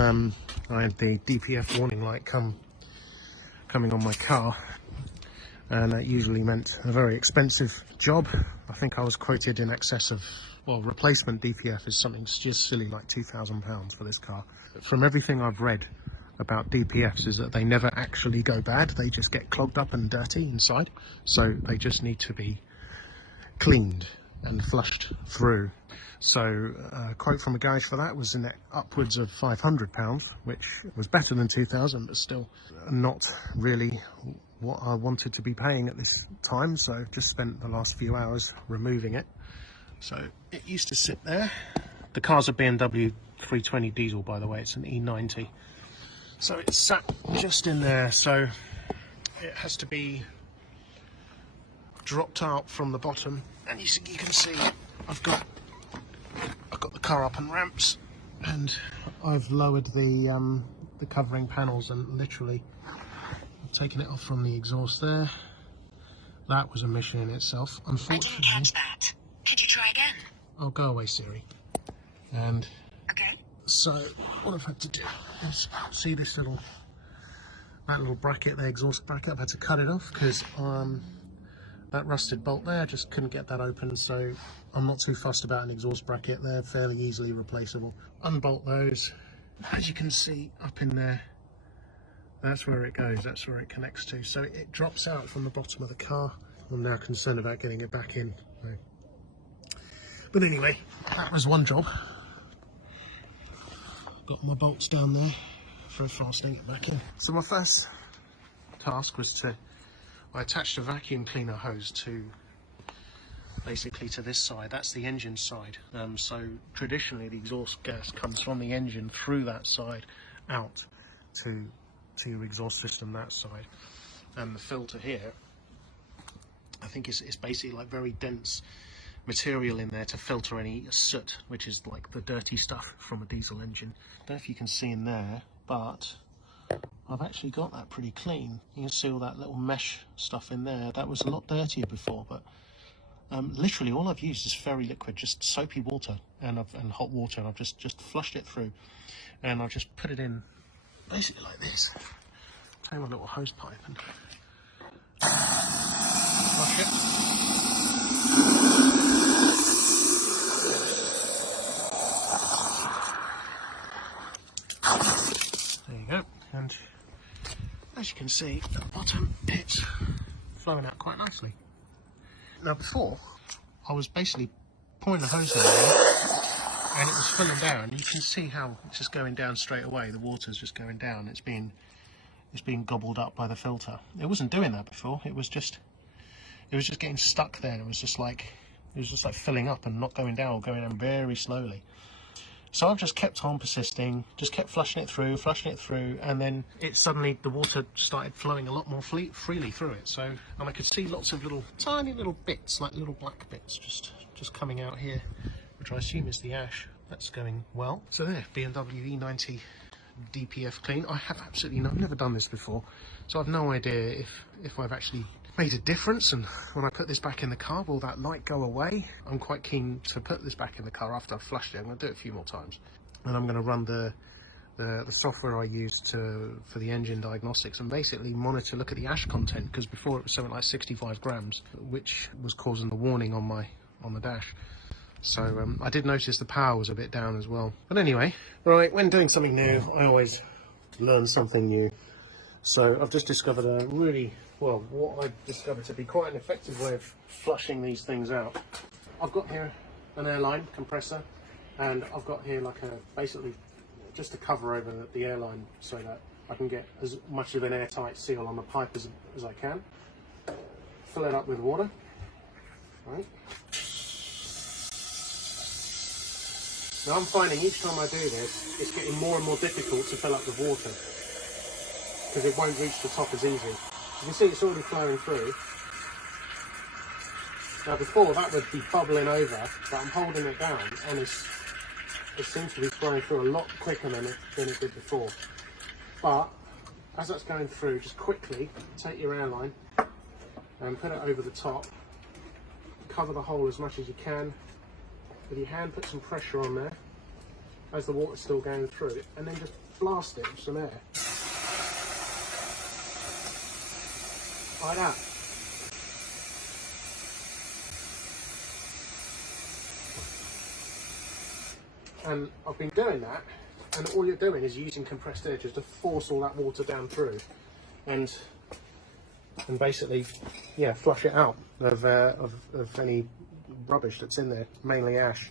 I had the DPF warning light coming on my car, and that usually meant a very expensive job. I think I was quoted in excess of, well, replacement DPF is something just silly like £2,000 for this car. From everything I've read about DPFs is that they never actually go bad, they just get clogged up and dirty inside, so they just need to be cleaned and flushed through. So a quote from a garage for that was in upwards of £500, which was better than 2,000, but still not really what I wanted to be paying at this time. So just spent the last few hours removing it. So it used to sit there. The car's a BMW 320 diesel, by the way. It's an E90. So it's sat just in there. So it has to be dropped out from the bottom, and you can see I've got the car up on ramps, and I've lowered the covering panels and literally taken it off from the exhaust there. That was a mission in itself. Unfortunately, I didn't catch that. Could you try again? Oh, go away, Siri. And okay. So what I've had to do is see this little bracket, the exhaust bracket. I've had to cut it off because that rusted bolt there, I just couldn't get that open, so I'm not too fussed about an exhaust bracket. They're fairly easily replaceable. Unbolt those. As you can see up in there, that's where it goes, that's where it connects to. So it drops out from the bottom of the car. I'm now concerned about getting it back in. But anyway, that was one job. Got my bolts down there for fastening it back in. So my first task was I attached a vacuum cleaner hose basically to this side. That's the engine side. So traditionally the exhaust gas comes from the engine through that side out to your exhaust system that side. And the filter here, I think it's basically like very dense material in there to filter any soot, which is like the dirty stuff from a diesel engine. I don't know if you can see in there, but I've actually got that pretty clean. You can see all that little mesh stuff in there. That was a lot dirtier before, but literally all I've used is fairy liquid, just soapy water and hot water, and I've just flushed it through, and I've just put it in basically like this. Take my little hose pipe and flush it. There you go, and as you can see at the bottom, it's flowing out quite nicely. Now before, I was basically pouring the hose in there and it was filling down. You can see how it's just going down straight away. The water's just going down. It's being gobbled up by the filter. It wasn't doing that before. It was just getting stuck there. It was just like filling up and not going down, or going down very slowly. So I've just kept on persisting, just kept flushing it through, and then the water started flowing a lot more freely through it. So, and I could see lots of tiny little bits, like little black bits, just coming out here, which I assume is the ash. That's going well. So there, BMW E90 DPF Clean. I have I've never done this before, so I've no idea if I've actually made a difference, and when I put this back in the car, will that light go away? I'm quite keen to put this back in the car after I've flushed it. I'm going to do it a few more times, and I'm going to run the software I used for the engine diagnostics and basically look at the ash content, because before it was something like 65 grams, which was causing the warning on the dash. So I did notice the power was a bit down as well. But anyway, right, when doing something new, I always learn something new. So I've just discovered what I discovered to be quite an effective way of flushing these things out. I've got here an airline compressor, and I've got here basically just a cover over the airline so that I can get as much of an airtight seal on the pipe as I can. Fill it up with water, right? Now I'm finding each time I do this, it's getting more and more difficult to fill up the water, because it won't reach the top as easy. You can see it's already flowing through. Now before, that would be bubbling over, but I'm holding it down, and it seems to be flowing through a lot quicker than it did before. But as that's going through, just quickly take your airline and put it over the top. Cover the hole as much as you can. With your hand, put some pressure on there. as the water's still going through, and then just blast it with some air. Like that. And I've been doing that, and all you're doing is using compressed air just to force all that water down through, and basically, yeah, flush it out of any rubbish that's in there, mainly ash.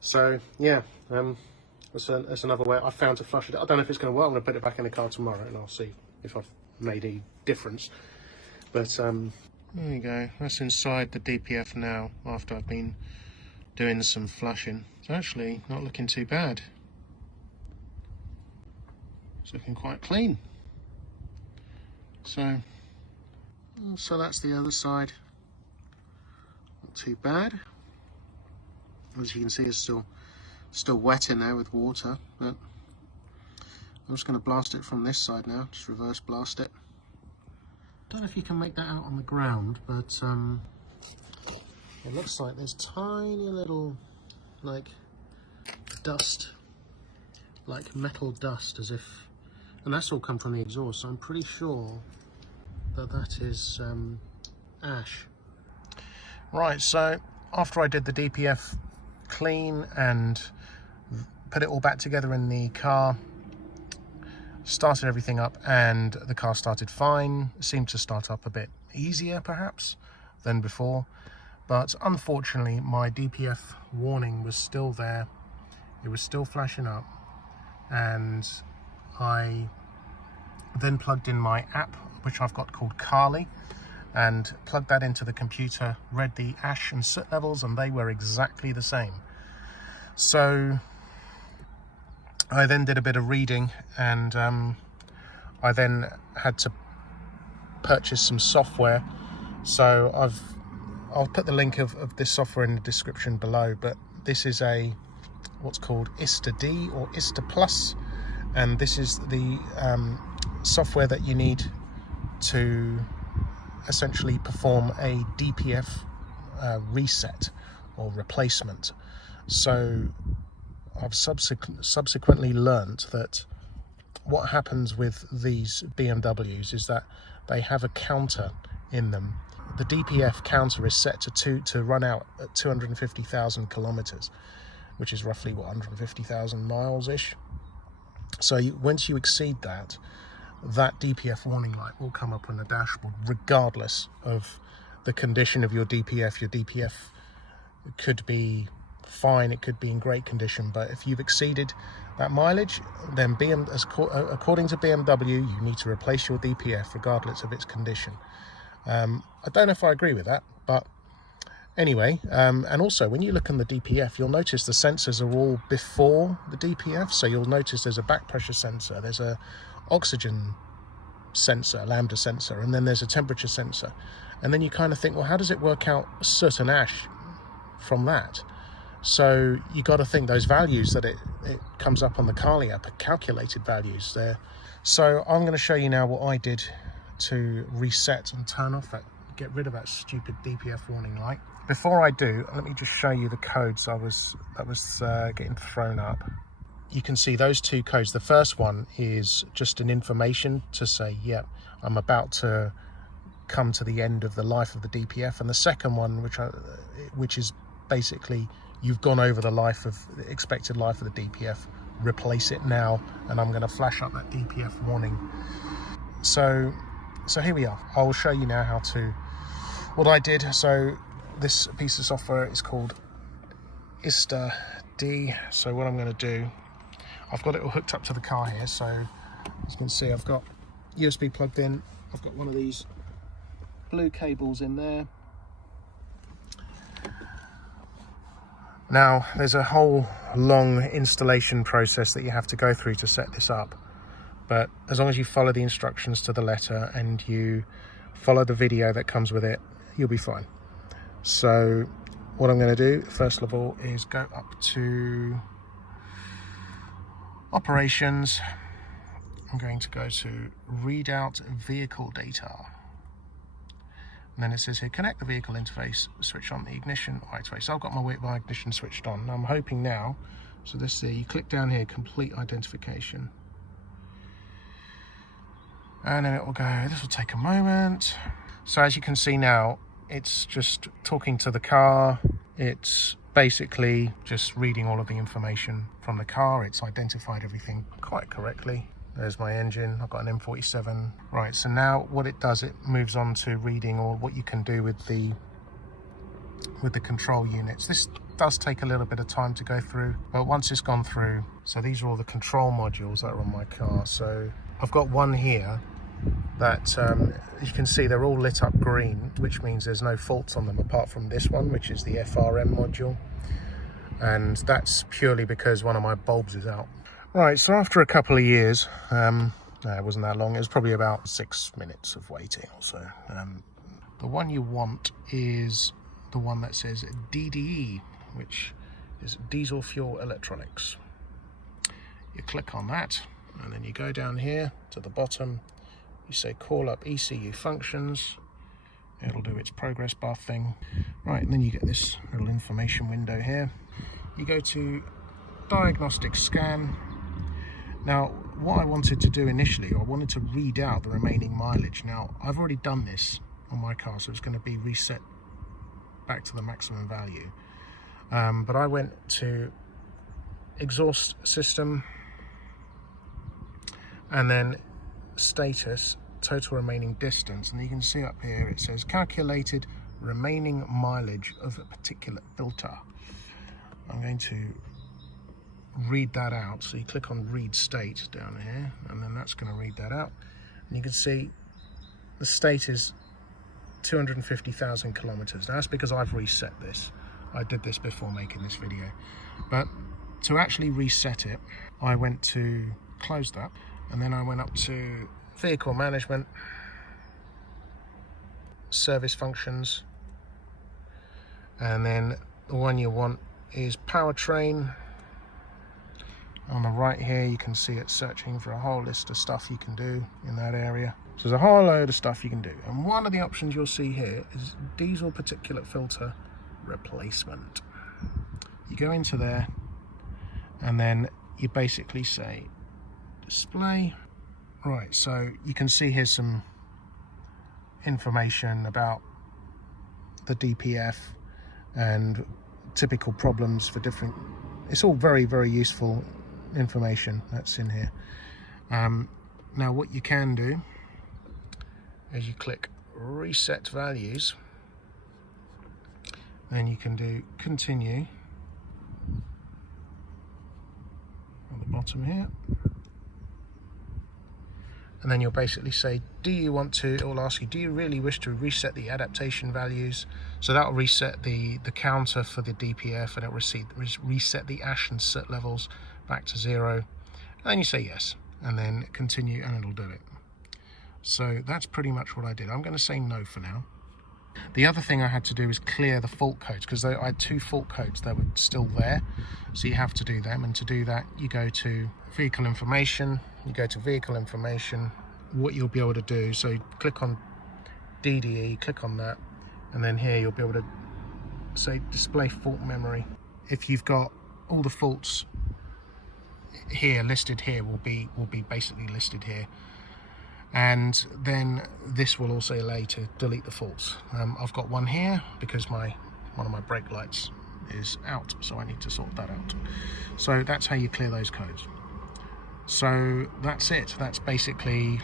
So yeah, that's another way I've found to flush it. I don't know if it's going to work. I'm going to put it back in the car tomorrow, and I'll see if I've made a difference. But there you go. That's inside the DPF now. After I've been doing some flushing, it's actually not looking too bad. It's looking quite clean. So that's the other side. Not too bad. As you can see, it's still wet in there with water, but I'm just going to blast it from this side now. Just reverse blast it. Don't know if you can make that out on the ground, but it looks like there's tiny little like dust, like metal dust, as if, and that's all come from the exhaust. So I'm pretty sure that is ash. Right, so after I did the DPF clean and put it all back together in the car, started everything up, and the car started fine. It seemed to start up a bit easier perhaps than before, but unfortunately my DPF warning was still there. It was still flashing up, and I then plugged in my app, which I've got called Carly, and plugged that into the computer, read the ash and soot levels, and they were exactly the same. So I then did a bit of reading, and I then had to purchase some software. So I'll put the link of this software in the description below, but this is what's called ista-d or ista plus, and this is the software that you need to essentially perform a DPF reset or replacement. So I've subsequently learnt that what happens with these BMWs is that they have a counter in them. The DPF counter is set to run out at 250,000 kilometers, which is roughly what, 150,000 miles ish. So once you exceed that DPF warning light will come up on the dashboard, regardless of the condition of your DPF. Your DPF could be fine, it could be in great condition, but if you've exceeded that mileage, then according to BMW, you need to replace your DPF regardless of its condition. I don't know if I agree with that, but anyway, and also when you look on the DPF, you'll notice the sensors are all before the DPF. So you'll notice there's a back pressure sensor, there's a oxygen sensor, lambda sensor, and then there's a temperature sensor. And then you kind of think, well, how does it work out soot and ash from that? So you got to think those values that it comes up on the Carly app are calculated values there. So I'm going to show you now what I did to reset and turn off that, get rid of that stupid DPF warning light. Before I do, let me just show you the codes that was getting thrown up. You can see those two codes. The first one is just an information to say, yep, I'm about to come to the end of the life of the DPF. And the second one, which is basically you've gone over the expected life of the DPF, replace it now, and I'm going to flash up that DPF warning. So here we are. I will show you now what I did. So this piece of software is called ista-d. So what I'm going to do, I've got it all hooked up to the car here. So as you can see, I've got USB plugged in. I've got one of these blue cables in there. Now, there's a whole long installation process that you have to go through to set this up. But as long as you follow the instructions to the letter and you follow the video that comes with it, you'll be fine. So what I'm going to do, first of all, is go up to Operations. I'm going to go to Read Out Vehicle Data. And then it says here, connect the vehicle interface, switch on the ignition. Right, so I've got my ignition switched on. I'm hoping now So this there, you click down here, complete identification. And then it will go, this will take a moment. So as you can see now, it's just talking to the car. It's basically just reading all of the information from the car. It's identified everything quite correctly. There's my engine, I've got an M47. Right, so now what it does, it moves on to reading all what you can do with the control units. This does take a little bit of time to go through, but once it's gone through, so these are all the control modules that are on my car. So I've got one here that you can see they're all lit up green, which means there's no faults on them apart from this one, which is the FRM module, and that's purely because one of my bulbs is out. Right, so after a couple of years, no, it wasn't that long, it was probably about 6 minutes of waiting or so. The one you want is the one that says DDE, which is diesel fuel electronics. You click on that, and then you go down here to the bottom. You say call up ECU functions. It'll do its progress bar thing. Right, and then you get this little information window here. You go to Diagnostic Scan. Now, what I wanted to do initially, I wanted to read out the remaining mileage. Now, I've already done this on my car, so it's going to be reset back to the maximum value. But I went to exhaust system, and then status, total remaining distance, and you can see up here it says calculated remaining mileage of a particulate filter. I'm going to read that out, so you click on read state down here, and then that's going to read that out, and you can see the state is 250,000 kilometers. Now that's because I've reset this. I did this before making this video, but to actually reset it, I went to close that, and then I went up to vehicle management, service functions, and then the one you want is powertrain. On the right here you can see it's searching for a whole list of stuff you can do in that area. So there's a whole load of stuff you can do, and one of the options you'll see here is diesel particulate filter replacement. You go into there, and then you basically say display. Right, so you can see here's some information about the DPF and typical problems for different, it's all very, very useful information that's in here. Now what you can do is you click reset values, then you can do continue on the bottom here, and then you'll basically say, do you want to, it will ask you, do you really wish to reset the adaptation values? So that will reset the counter for the DPF, and it will reset the ash and soot levels back to 0. And then you say yes, and then continue, and it'll do it. So that's pretty much what I did. I'm going to say no for now. The other thing I had to do is clear the fault codes, because I had 2 fault codes that were still there, so you have to do them. And to do that, you go to vehicle information, you go to vehicle information. What you'll be able to do, so click on DDE, click on that, and then here you'll be able to say display fault memory. If you've got all the faults here listed here, will be basically listed here. And then this will also allow you to delete the faults. I've got one here because one of my brake lights is out, so I need to sort that out. So that's how you clear those codes. So that's it. That's basically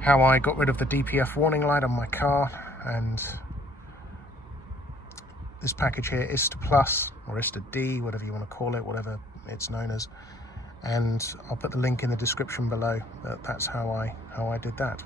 how I got rid of the DPF warning light on my car. And this package here, ista Plus or ista-d, whatever you want to call it, whatever it's known as. And I'll put the link in the description below. That's how I did that.